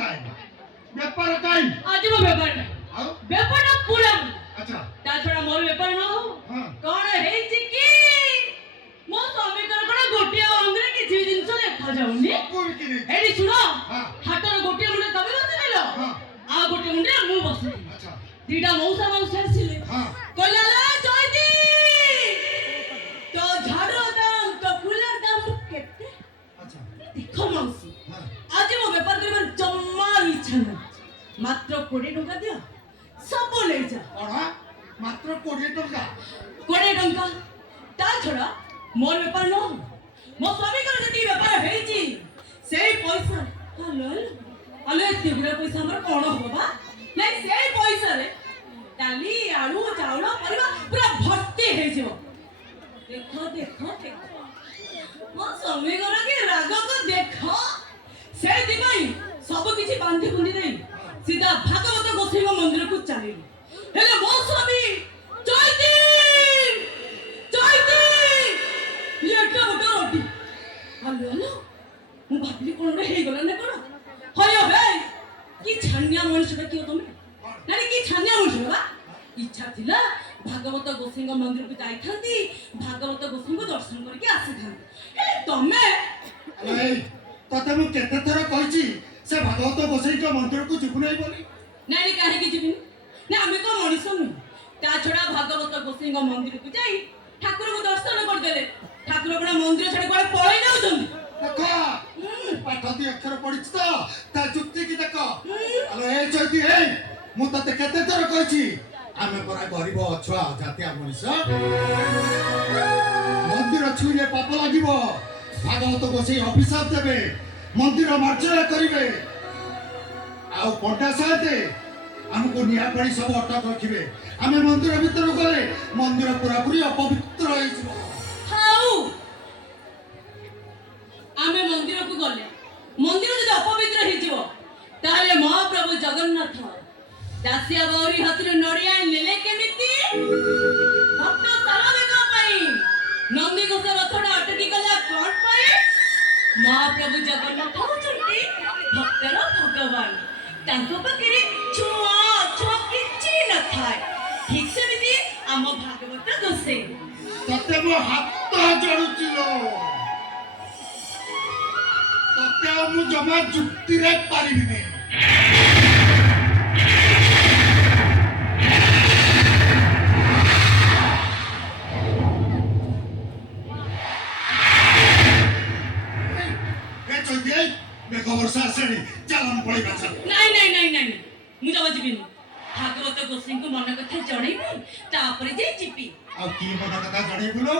काय व्यापार काय आज वो व्यापार नहीं व्यापार ना पूरा अच्छा ता छोड़ा मोर व्यापार न हो कौन है चिकी मो स्वामी कर गोटिया अंगरे किसी जिंस देखा जाउनी कोई की नहीं एडी सुनो हाटर गोटिया मुंडे तबे बसिलो आ गोटिया मुंडे मु बसि अच्छा दीटा मौसा मौसा आसिले कहला ला जयती तो झाड़ो दाम तो कूलर दाम केते अच्छा देखो मौसी आज मो व्यापार करबार जम्मा इच्छा नहीं मात्र 20 टका दियो सब ले जा ओढ़ा मात्र 20 टका 20 टका ता छोड़ा मोर व्यापार न मो स्वामी कर जति व्यापार हेची सेई पैसा हलो हलो तिगुरा पैसा हमर कोन हो बा नहीं सेई पैसा रे डाली आलू चावल परिवा पूरा भर्ती हे जिवो देखो देखो देखो मो स्वामी कर के राग को देखो सेई दिबाई सब किछि बांधी बुंदी नहीं सीधा भागवत गोसाई मंदिर को चली हेले मो स्वामी जयती जयती लेटा बटा रोटी हलो हलो मु भाबली कोन रे हे गला ने कोन हयो बे की छानिया मनुष्य कियो तुमे नानी की छानिया मनुष्य बा इच्छा थिला भागवत गोसाई मंदिर को जाई थांती भागवत गोसाई को दर्शन करके आसी थांती हेले तमे अरे तते मु केते थरा कहची से भागवत गोसाई के मंदिर को जिबु नहीं बोली नानी काहे की जिबिन ना हमें को मनुष्य नु ता छोड़ा भागवत गोसाई मंदिर को जाई ठाकुर को दर्शन कर देले ठाकुर अपना मंदिर छाड़ कोड़े पळै जाउछन देखो पाठ दी अक्षर पढ़िछ तो ता जुक्ति की देखो अरे ए जयती ए मु तते केते थरा कहची आमे परा गरीब अछुआ जातिया मनुष्य मंदिर छुइले पाप लागिबो भागवत गोसाई अभिशाप देबे मंदिर मार्जना करिवे आउ पंडा साथे हमको निया पानी सब अटक रखिबे आमे मंदिर भीतर गले मंदिर पूरा पूरी अपवित्र होई जिवो हाउ आमे मंदिर को गले मंदिर जदि अपवित्र हे जिवो ताले महाप्रभु जगन्नाथ दासिया गौरी हाथरे नड़िया नेले केमिति भक्त सारा देखा पाई नंदी घोष रथडा अटकी गला कोन पाई महाप्रभु जगन्नाथ होचंती भक्तर भगवान तांको पकरे छुआ छुआ किछि न थाय ठीक से बिदी आम भागवत गोसाई तते मो हाथ जड़ुचिलो तते मु जमा जुक्ति रे पारिबिनी ए चोदिए मैं खबर सासनी चलन पड़ी बाचा नहीं मु जावा जिबिनी भागवत गोसाई को मन कथा जणैबी तापरे जे जिपी आ की मन कथा जणी बुलो